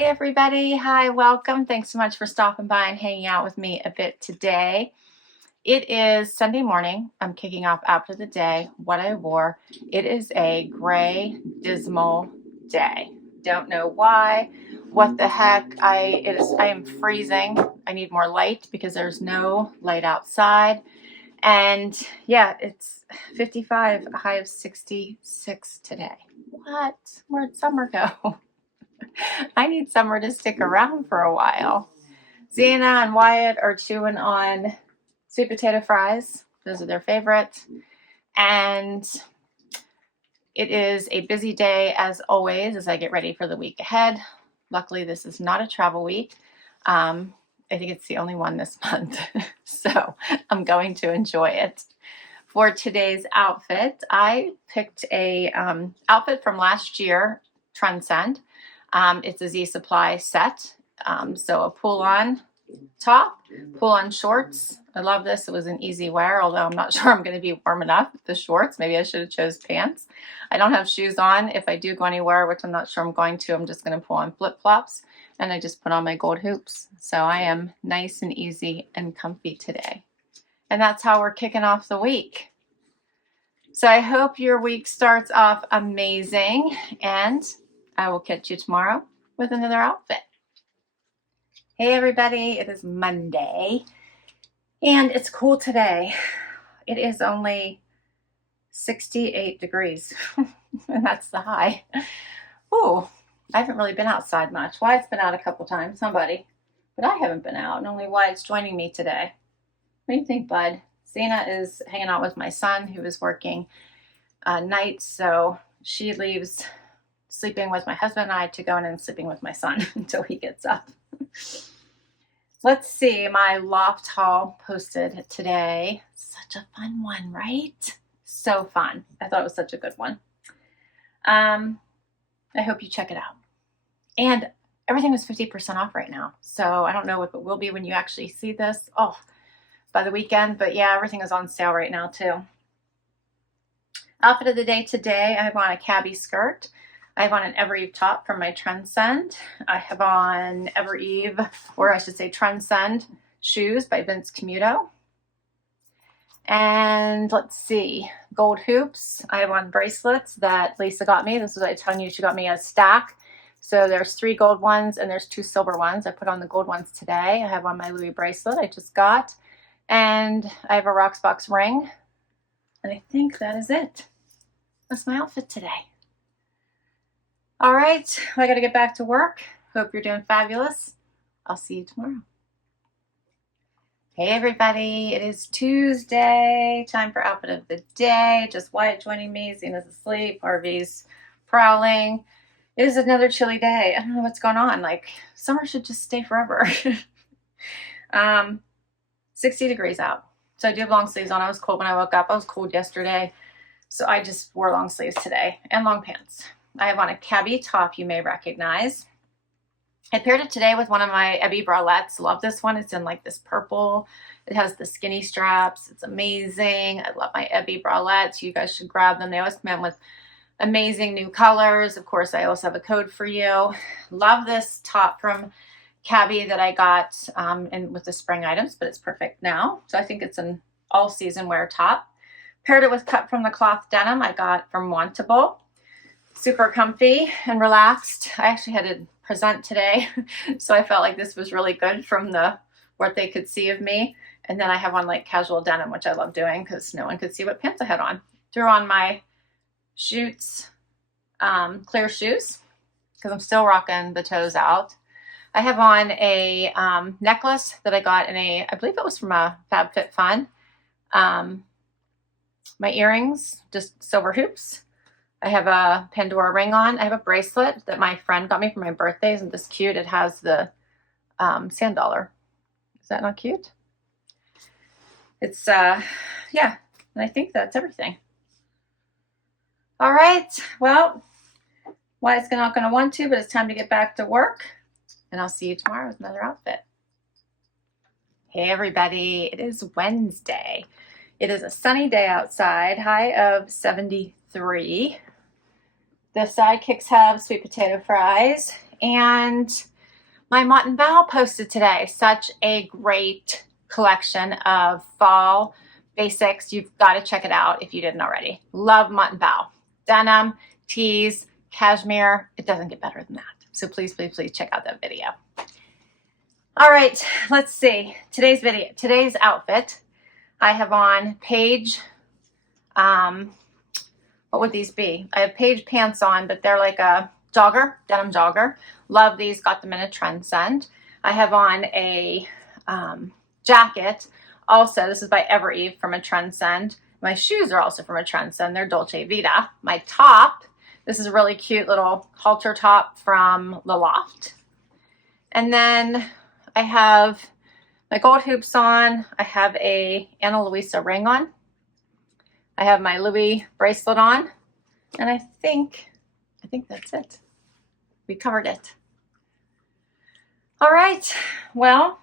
Hey everybody, hi, welcome. Thanks so much for stopping by and hanging out with me a bit today. It is Sunday morning. I'm kicking off after the day what I wore. It is a gray, dismal day. Don't know why. What the heck? I am freezing. I need more light because there's no light outside. And yeah, it's 55, a high of 66 today. What? Where'd summer go? I need summer to stick around for a while. Xena and Wyatt are chewing on sweet potato fries. Those are their favorite. And it is a busy day as always as I get ready for the week ahead. Luckily, this is not a travel week. I think it's the only one this month. So I'm going to enjoy it. For today's outfit, I picked a outfit from last year, Trendsend. It's a Z Supply set. So a pull-on top, pull-on shorts. I love this. It was an easy wear, although I'm not sure I'm going to be warm enough with the shorts. Maybe I should have chose pants. I don't have shoes on. If I do go anywhere, which I'm not sure I'm going to, I'm just going to pull on flip-flops. And I just put on my gold hoops. So I am nice and easy and comfy today. And that's how we're kicking off the week. So I hope your week starts off amazing, and I will catch you tomorrow with another outfit. Hey everybody, it is Monday and it's cool today. It is only 68 degrees and that's the high. Ooh, I haven't really been outside much. Wyatt's been out a couple times, somebody, but I haven't been out, and only Wyatt's joining me today. What do you think, bud? Zena is hanging out with my son who is working nights, so she leaves sleeping with my husband and I to go in and sleeping with my son until he gets up. Let's see, my loft haul posted today. Such a fun one, right? So fun. I thought it was such a good one. I hope you check it out. And everything was 50% off right now. So I don't know if it will be when you actually see this. Oh, by the weekend. But yeah, everything is on sale right now too. Outfit of the day today, I have on a Cabi skirt. I have on an Evereve top from my Trendsend. I have on Evereve, or I should say Trendsend shoes by Vince Camuto. And let's see, gold hoops. I have on bracelets that Lisa got me. This is what I telling you, she got me a stack. So there's 3 gold ones and there's 2 silver ones. I put on the gold ones today. I have on my Louis bracelet I just got. And I have a Rocksbox ring. And I think that is it. That's my outfit today. All right, I got to get back to work. Hope you're doing fabulous. I'll see you tomorrow. Hey everybody, it is Tuesday. Time for outfit of the day. Just Wyatt joining me. Zena's asleep. Harvey's prowling. It is another chilly day. I don't know what's going on. Like, summer should just stay forever. 60 degrees out. So I do have long sleeves on. I was cold when I woke up. I was cold yesterday. So I just wore long sleeves today and long pants. I have on a Cabi top you may recognize. I paired it today with one of my Ebby bralettes. Love this one. It's in like this purple. It has the skinny straps. It's amazing. I love my Ebby bralettes. You guys should grab them. They always come in with amazing new colors. Of course, I also have a code for you. Love this top from Cabi that I got in with the spring items, but it's perfect now. So I think it's an all season wear top. Paired it with cut from the cloth denim I got from Wantable. Super comfy and relaxed. I actually had to present today, so I felt like this was really good from what they could see of me. And then I have on like casual denim, which I love doing because no one could see what pants I had on. Threw on my Schutz clear shoes because I'm still rocking the toes out. I have on a necklace that I got in I believe it was from a Fab Fit Fun. My earrings, just silver hoops. I have a Pandora ring on. I have a bracelet that my friend got me for my birthday. Isn't this cute? It has the sand dollar. Is that not cute? It's, yeah, and I think that's everything. All right, well, Wyatt's not going to want to, but it's time to get back to work. And I'll see you tomorrow with another outfit. Hey everybody, it is Wednesday. It is a sunny day outside, high of 73. The sidekicks have sweet potato fries, and My Mott and Val posted today. Such a great collection of fall basics. You've got to check it out if you didn't already. Love Mott and Val. Denim, tees, cashmere. It doesn't get better than that. So please, please, please check out that video. All right, let's see. Today's outfit. I have on Paige. What would these be? I have Paige pants on, but they're like a jogger, denim jogger. Love these, got them in a Trendsend. I have on a jacket. Also, this is by Evereve from a Trendsend. My shoes are also from a Trendsend. They're Dolce Vita. My top, this is a really cute little halter top from The Loft. And then I have my gold hoops on. I have a Ana Luisa ring on. I have my Louis bracelet on. And I think that's it. We covered it. All right, well,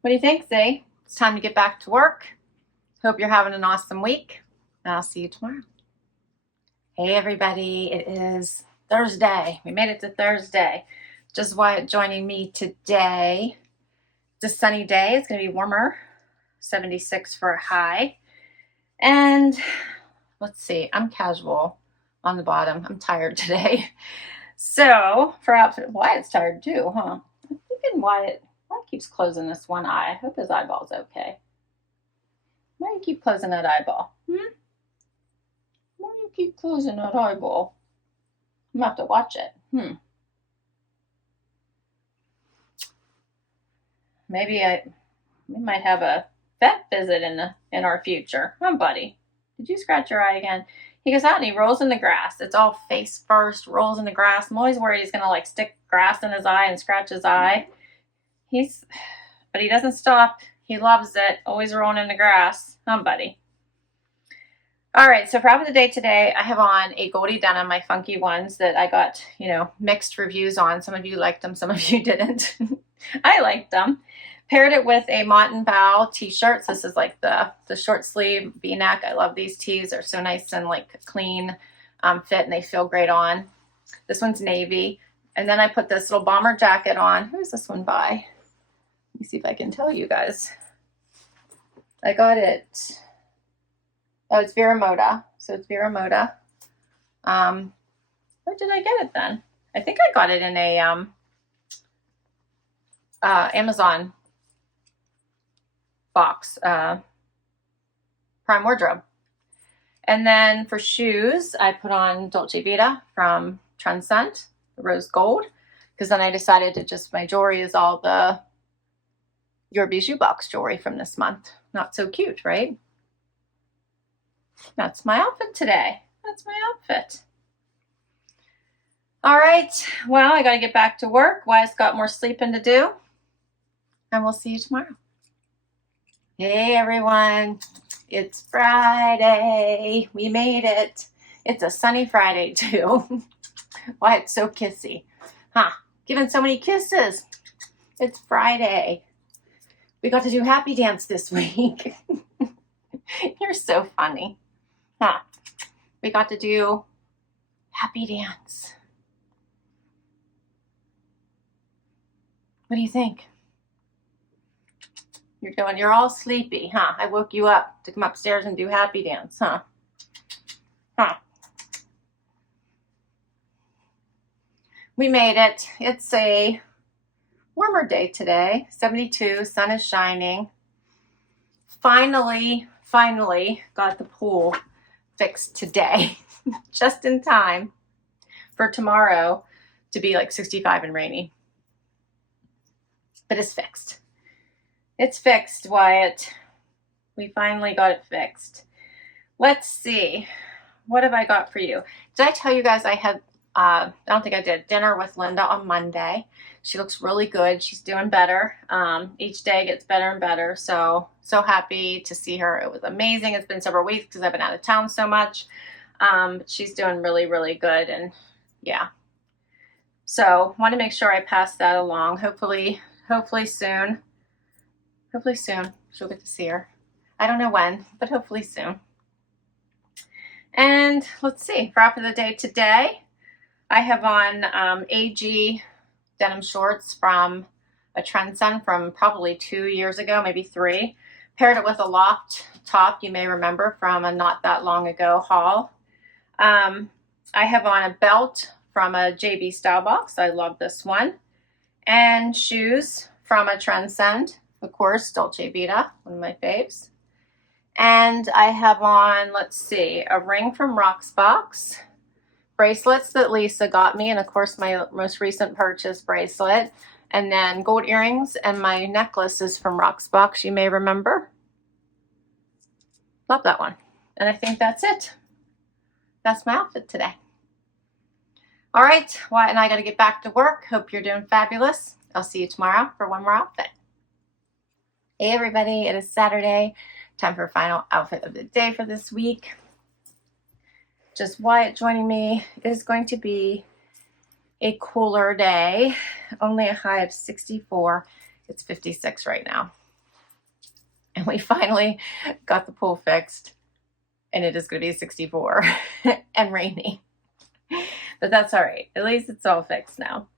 what do you think, Zay? It's time to get back to work. Hope you're having an awesome week, and I'll see you tomorrow. Hey, everybody, it is Thursday. We made it to Thursday. Just Wyatt joining me today. It's a sunny day. It's going to be warmer, 76 for a high. And let's see, I'm casual on the bottom. I'm tired today. So for outfit, Wyatt's tired too, huh? I'm thinking Wyatt keeps closing this one eye. I hope his eyeball's okay. Why do you keep closing that eyeball? Why do you keep closing that eyeball? I'm gonna have to watch it. Maybe we might have a vet visit in our future. Huh, buddy? Did you scratch your eye again? He goes out and he rolls in the grass. It's all face first, rolls in the grass. I'm always worried he's gonna like stick grass in his eye and scratch his eye. But he doesn't stop. He loves it. Always rolling in the grass. Buddy. All right, so for outfit of the day today, I have on a Goldie denim, my funky ones that I got, mixed reviews on. Some of you liked them, some of you didn't. I liked them. Paired it with a Mott and Val t-shirt. So this is like the short sleeve V-neck. I love these tees. They're so nice and like clean fit, and they feel great on. This one's navy. And then I put this little bomber jacket on. Who's this one by? Let me see if I can tell you guys. I got it. Oh, it's Vero Moda. So it's Vero Moda. Where did I get it then? I think I got it in a Amazon box, Prime Wardrobe. And then for shoes, I put on Dolce Vita from Trendsend, the rose gold, because then I decided to my jewelry is all your Bijoux Box jewelry from this month. Not so cute, right? That's my outfit today. That's my outfit. All right, well, I got to get back to work. Wyatt's got more sleeping to do, and we'll see you tomorrow. Hey, everyone. It's Friday. We made it. It's a sunny Friday, too. Wyatt's so kissy. Giving so many kisses. It's Friday. We got to do happy dance this week. You're so funny. We got to do happy dance. What do you think? You're all sleepy, huh? I woke you up to come upstairs and do happy dance, huh? We made it. It's a warmer day today, 72, sun is shining. Finally got the pool fixed today, just in time for tomorrow to be like 65 and rainy. But it's fixed. It's fixed, Wyatt. We finally got it fixed. Let's see. What have I got for you? Did I tell you guys I had, I don't think I did, dinner with Linda on Monday. She looks really good. She's doing better. Each day gets better and better. So happy to see her. It was amazing. It's been several weeks because I've been out of town so much. She's doing really, really good. And yeah. So want to make sure I pass that along. Hopefully soon. Hopefully soon she'll get to see her. I don't know when, but hopefully soon. And let's see, for outfit of the day today, I have on AG denim shorts from a Trendsend from probably 2 years ago, maybe 3. Paired it with a loft top, you may remember from a not that long ago haul. I have on a belt from a JB Stylebox. I love this one. And shoes from a Trendsend, of course, Dolce Vita, one of my faves. And I have on, let's see, a ring from Box, bracelets that Lisa got me, and of course my most recent purchase bracelet, and then gold earrings, and my necklace is from Box, you may remember. Love that one. And I think that's it. That's my outfit today. All right, Wyatt and I got to get back to work. Hope you're doing fabulous. I'll see you tomorrow for one more outfit. Hey everybody, it is Saturday. Time for final outfit of the day for this week. Just Wyatt joining me. It is going to be a cooler day. Only a high of 64. It's 56 right now. And we finally got the pool fixed. And it is going to be 64 and rainy. But that's all right. At least it's all fixed now.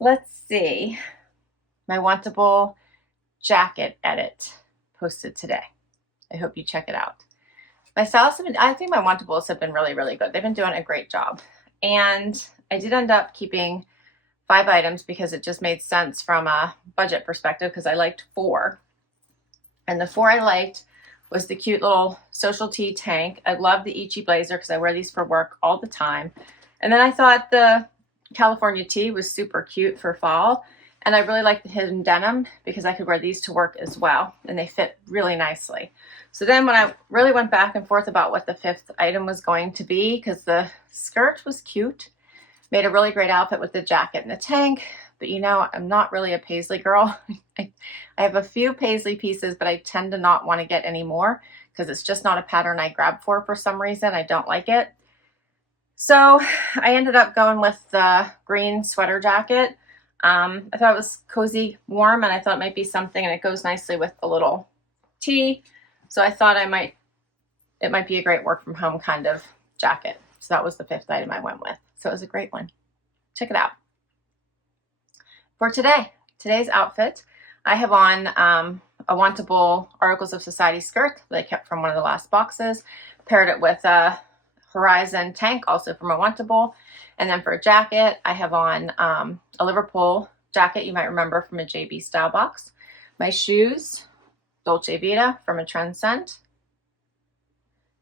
Let's see. My Wantable jacket edit posted today. I hope you check it out. My stylists have been, I think my Wantables have been really, really good. They've been doing a great job. And I did end up keeping 5 items because it just made sense from a budget perspective because I liked 4. And the 4 I liked was the cute little social tee tank. I love the Ichi blazer because I wear these for work all the time. And then I thought the California tee was super cute for fall. And I really like the hidden denim because I could wear these to work as well. And they fit really nicely. So then when I really went back and forth about what the 5th item was going to be, because the skirt was cute, made a really great outfit with the jacket and the tank. But you know, I'm not really a paisley girl. I have a few paisley pieces, but I tend to not want to get any more because it's just not a pattern I grab for some reason. I don't like it. So I ended up going with the green sweater jacket. I thought it was cozy, warm, and I thought it might be something, and it goes nicely with the little tee. So I thought it might be a great work from home kind of jacket. So that was the 5th item I went with. So it was a great one. Check it out. For today's outfit, I have on a Wantable Articles of Society skirt that I kept from one of the last boxes. Paired it with a Herizon tank, also from a Wantable. And then for a jacket, I have on a Liverpool jacket you might remember from a JB Stylebox. My shoes, Dolce Vita from a Trendsend.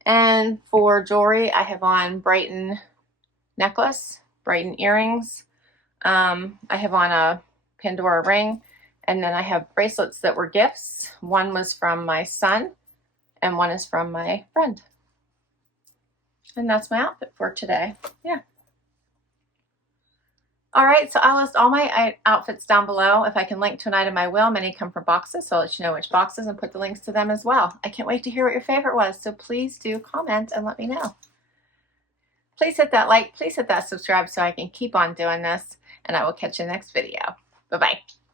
And for jewelry, I have on Brighton necklace, Brighton earrings. I have on a Pandora ring. And then I have bracelets that were gifts. One was from my son and one is from my friend. And that's my outfit for today. Yeah. All right, so I'll list all my outfits down below. If I can link to an item, I will. Many come from boxes, so I'll let you know which boxes and put the links to them as well. I can't wait to hear what your favorite was, so please do comment and let me know. Please hit that like, please hit that subscribe so I can keep on doing this, and I will catch you in the next video. Bye-bye.